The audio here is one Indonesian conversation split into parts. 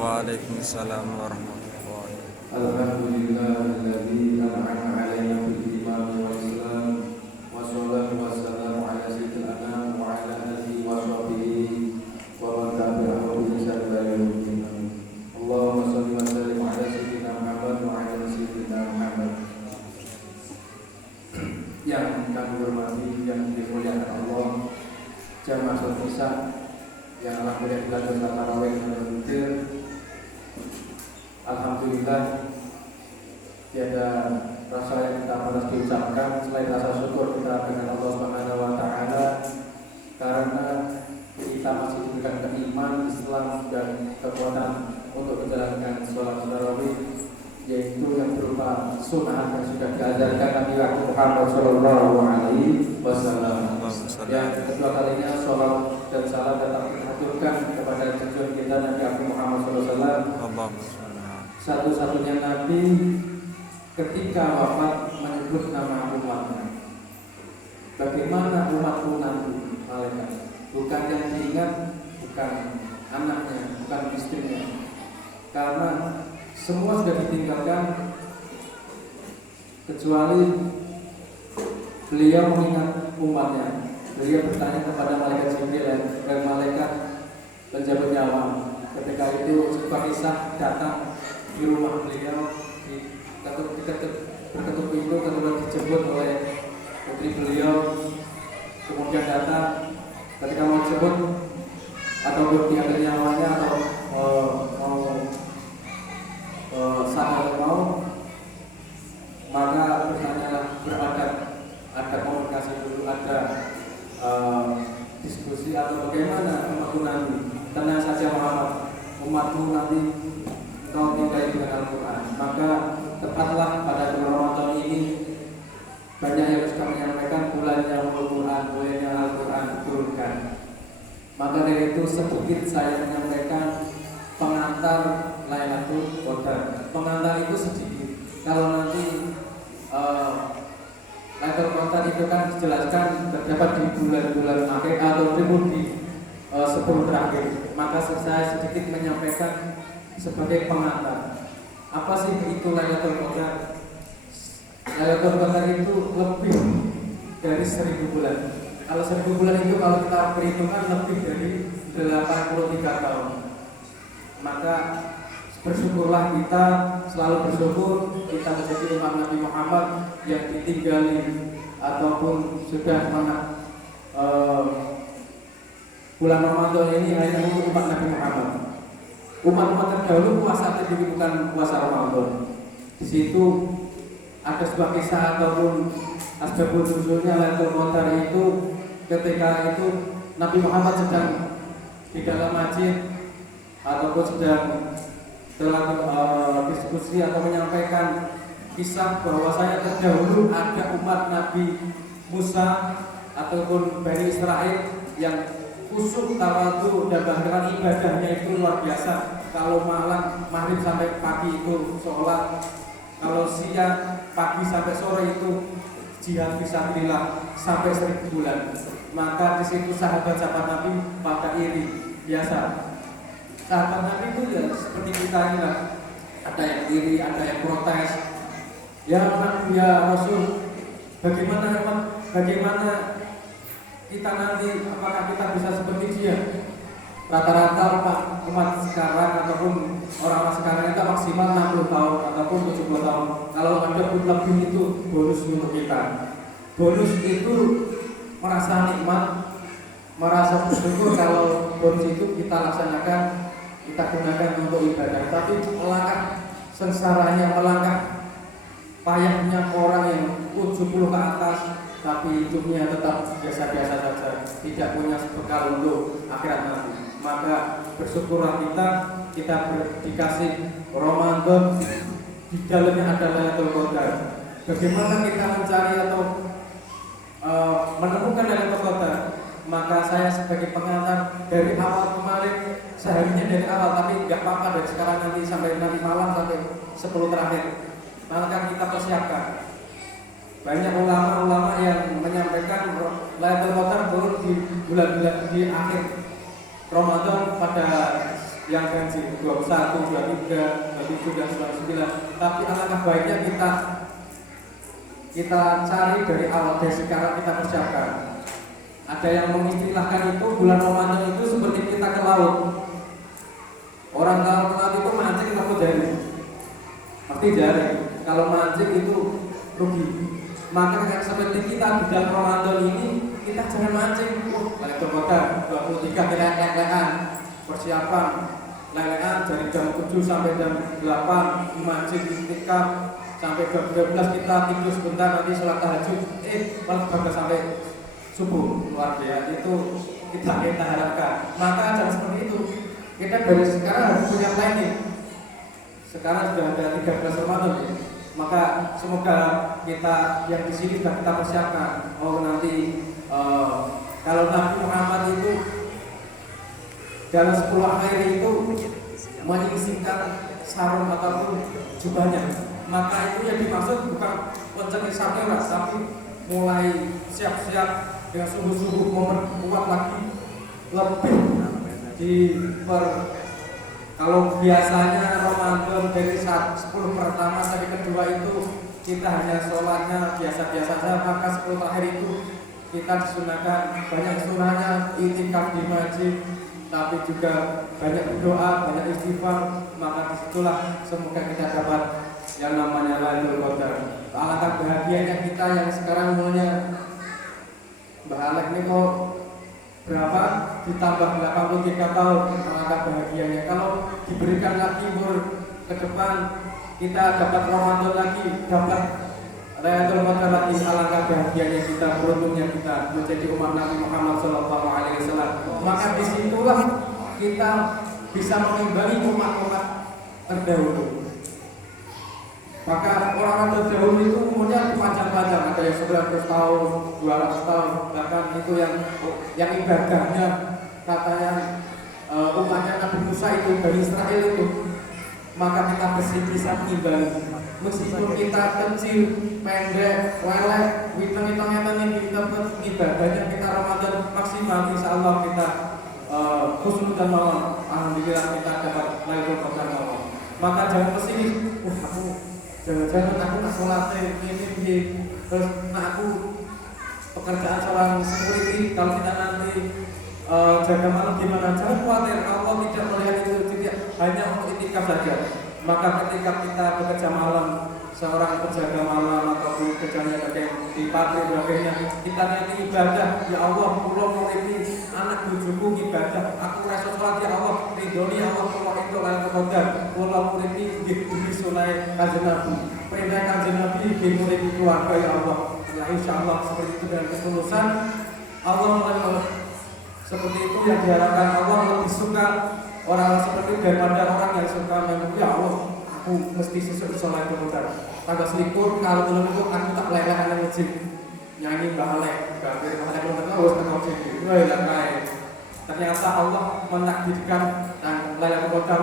Waalaikumsalam warahmatullahi Alhamdulillahilladzi an'ama 'alaina bil iman wal islam wassalatu wassalamu ala sayyidil anam wa ala alihi wa sahbihi wa man tabi'ahum bi ihsan ila yaumil din. Allahumma shalli wa sallim ala sayyidina Muhammad wa ala sayyidina Muhammad. Yang kami hormati, yang dimuliakan Allah, jamaah salat Isya yang alhamdulillah belajar salat tarawih dan witir. Alhamdulillah, tiada rasa yang kita harus diucapkan selain rasa syukur kita dengan Allah Subhanahu wa taala karena kita masih diberikan keiman, Islam dan kekuatan untuk menjalankan sholat tarawih, yaitu yang berupa sunnah yang sudah diajarkan Nabi Muhammad sallallahu alaihi wasallam. Yang kedua kalinya sholat dan salam tetap diaturkan kepada junjungan kita Nabi Muhammad sallallahu alaihi wasallam. Satu-satunya Nabi ketika wafat menyebut nama umatnya. Bagaimana umatku nanti malaikat? Bukan yang diingat, bukan anaknya, bukan istrinya. Karena semua sudah ditinggalkan kecuali beliau mengingat umatnya. Beliau bertanya kepada malaikat Jibril dan malaikat penjabat nyawa. Ketika itu sebuah kisah datang di rumah beliau, berketuk pintu, kemudian dijemput oleh putri beliau, kemudian datang. Ketika mau dijemput atau diambil nyawanya atau sadar mau, maka bertanyalah, ada komunikasi dulu, ada diskusi atau bagaimana umatku nanti. Tenang saja Muhammad, umatku nanti kau tinggal dengan Al-Quran. Maka tepatlah pada bulan Ramadan ini banyak yang suka menyampaikan bulannya Al-Quran, bulannya Al-Quran turunkan. Maka dari itu sedikit saya menyampaikan pengantar Lailatul Qadar. Pengantar itu sedikit. Kalau nanti Lailatul Qadar itu kan dijelaskan terdapat di bulan-bulan akhir atau di 10 terakhir. Maka saya sedikit menyampaikan sebagai pengantar. Apa sih itu Lailatul Qadar? Lailatul Qadar itu lebih dari 1000 bulan. Kalau 1000 bulan itu kalau kita perhitungan lebih dari 83 tahun. Maka bersyukurlah kita, selalu bersyukur kita menjadi umat Nabi Muhammad yang ditinggali ataupun sudah bulan Ramadan ini hanya untuk umat Nabi Muhammad. Umat-umat terdahulu puasa terdiri bukan puasa Ramadan. Di situ ada sebuah kisah ataupun asbabun nuzulnya Lailatul Qadar itu ketika itu Nabi Muhammad sedang di dalam masjid ataupun sedang dalam diskusi atau menyampaikan kisah bahwa saya terdahulu ada umat Nabi Musa ataupun Bani Israel yang khusyuk, tawadhu dan bahkan ibadahnya itu luar biasa. Kalau malam maghrib sampai pagi itu sholat, kalau siang pagi sampai sore itu jihad fisabilillah sampai 1000 bulan. Maka di situ sahabat-sahabat Nabi pada iri biasa. Sahabat Nabi itu ya seperti kita ini lah. Ada yang iri, ada yang protes. Ya Nabi, ya Rasul, bagaimana kita nanti, apakah kita bisa seperti dia? Rata-rata umat sekarang ataupun orang-orang sekarang itu maksimal 60 tahun ataupun 70 tahun. Kalau ada pun lebih itu bonus untuk kita. Bonus itu merasa nikmat, merasa bersyukur kalau bonus itu kita laksanakan, kita gunakan untuk ibadah. Tapi melangkah sengsaranya, melangkah payahnya orang yang 70 ke atas tapi hidupnya tetap biasa-biasa saja, tidak punya bekal untuk akhirat nanti. Maka bersyukurlah kita dikasih Ramadan, di dalamnya ada Lailatul Qadar. Bagaimana kita mencari atau menemukan Lailatul Qadar? Maka saya sebagai pengantar dari awal kemarin, seharusnya dari awal, tapi nggak apa-apa dari sekarang nanti sampai nanti malam sampai 10 terakhir. Maka kita persiapkan. Banyak ulama-ulama yang menyampaikan Lailatul Qadar turun di bulan-bulan di akhir Ramadan pada yang ganjil 21, 23, 27 dan 29. Tapi alangkah baiknya kita cari dari awal, dari sekarang kita persiapkan. Ada yang mengistilahkan itu bulan Ramadan itu seperti kita ke laut. Orang kalau ke laut itu mancing atau jaring? Pasti jaring. Kalau mancing itu rugi. Maka seperti kita di dalam Ramadan ini, kita jangan mancing. Balik terkoda 23 kita lelekan, persiapan lelekan dari jam 7 sampai jam 8 mancing itikaf sampai jam 12 kita tidur sebentar, nanti sholat tahajud malah bakal sampai subuh. Luar biasa, itu kita harapkan. Maka jangan seperti itu. Kita dari sekarang harus punya planning. Sekarang sudah ada 13 Ramadan ya. Maka semoga kita yang di sini sudah kita persiapkan. Nanti kalau Nabi Muhammad itu dalam 10 akhir itu menyingkirkan sarung ataupun jubahnya, maka itu yang dimaksud bukan pencengin sampai tapi mulai siap-siap dengan sungguh-sungguh memperkuat lagi lebih kalau biasanya Ramadan dari 10 pertama sampai kedua itu kita hanya sholatnya biasa-biasa saja, maka 10 terakhir itu kita disunahkan banyak sunahnya, itikaf di masjid, tapi juga banyak berdoa, banyak istighfar. Maka disitulah semoga kita dapat yang namanya Lailatul Qadar. Alangkah bahagianya kita yang sekarang umurnya Mbak Alek ini mau berapa ditambah 83 tahun, alangkah bahagianya. Kalau diberikan lagi umur ke depan, kita dapat Ramadan lagi, dapat Lailatul Qadar lagi, alangkah bahagianya kita, beruntungnya kita menjadi umat Nabi Muhammad SAW. Maka disitulah kita bisa mengimbangi umat-umat terdahulu. Maka orang-orang terdahulu itu umurnya panjang-panjang, ada yang 900 tahun, 200 tahun, bahkan itu yang ibadahnya katanya umatnya Nabi Musa itu, Bani Israel itu. Maka kita bisa mengimbangi. Meskipun kita kecil, pendek, welek, witeng-witeng ini kita ibadahnya kita Ramadan maksimal, insya Allah kita khusus dan malam, alhamdulillah kita dapat Lailatul Qadar malam. Maka jangan kesini, aku jangan-jangan aku nak sholat ini, terus aku pekerjaan seorang security, kalau kita nanti jaga malam gimana? Jangan khawatir, Allah tidak melihat itu, tidak hanya untuk itikaf saja. Maka ketika kita bekerja malam, seorang penjaga malam ataupun kerjanya kayak di pabrik sebagainya, kita nanti ibadah, ya Allah, Allah mau ini anak bujuku ibadah, aku rasa sholat, ya Allah, ridhoni Allah, Allah itu Lailatul Qadar, Allah mau ini di sunai kanjeng Nabi, perintah kanjeng Nabi di murid keluarga, ya Allah. Nah, insya Allah seperti itu dengan ketulusan Allah seperti itu yang diharapkan Allah lebih suka orang seperti daripada orang yang suka ya Allah, aku mesti sesuai sholat kemudian tanggal selipur, kalau belum itu aku tak lelekan yang masjid nyanyi bahalek gak kemudian harus ke masjid ternyata Allah menakdirkan dan Lailatul Qadar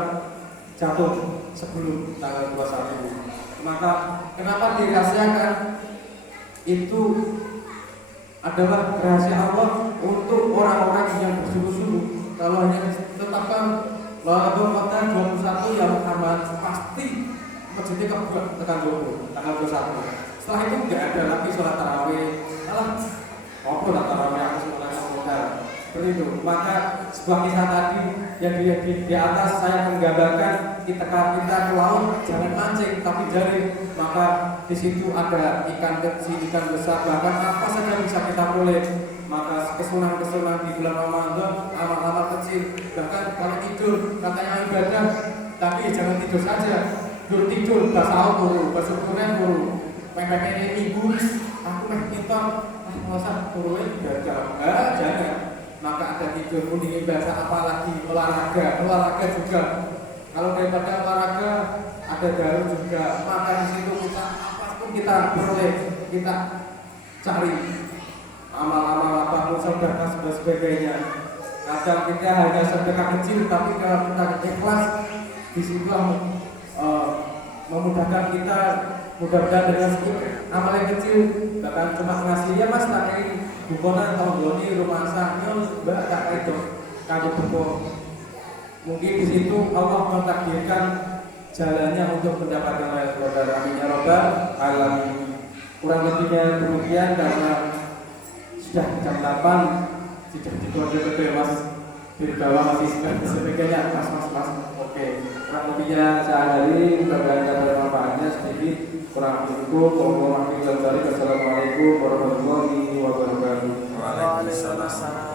jatuh sebelum tanggal 21. Maka kenapa dirahasiakan? Itu adalah rahasia Allah untuk orang-orang yang bersungguh-sungguh. Kalau hanya ditetapkan Lailatul Qadar 21 ya Muhammad, pasti masjidnya kebuka tekan 20 tanggal 21. Setelah itu nggak ada lagi sholat tarawih. Alah, apa lah tarawih aku sholat Qadar. Seperti itu. Maka sebuah kisah tadi yang di atas saya menggambarkan kita ke laut jangan mancing tapi jaring. Maka di situ ada ikan kecil, ikan besar, bahkan apa saja bisa kita boleh. Maka kesunah-kesunah di bulan Ramadan, amal-amal kecil, bahkan kalau tidur katanya ibadah, tapi jangan tidur saja, tidur basah turu, bersyukuran turu, pengen ibu, aku minta, masa turunya ibadah, jangan. Maka ada tidur pun ibadah, apalagi olahraga juga. Kalau daripada olahraga ada garu juga, maka di situ kita apapun kita boleh kita cari. Amal-amal apapun sedekah dan sebagainya. Kadang kita hanya sedekah kecil, tapi kalau kita ikhlas, di situ memudahkan kita. Mudah-mudahan dengan amal yang kecil, bahkan cuma ngasih ya mas tak ini bukonan tahun doni rumah saknya mbak tak itu kado buko Mungkin di situ Allah mentakdirkan jalannya untuk mendapatkan laylatul qadar. Amin ya rabbal alamin. Kurang lebihnya demikian karena sudah jam 8 tidak dikode Mas Dirgawa masih sebagainya mas. Oke, kurang lebihnya saya akhiri. Mudah-mudahan ada manfaatnya sedikit. Kurang lebihku, Assalamualaikum warahmatullahi wabarakatuh. Waalaikumsalam.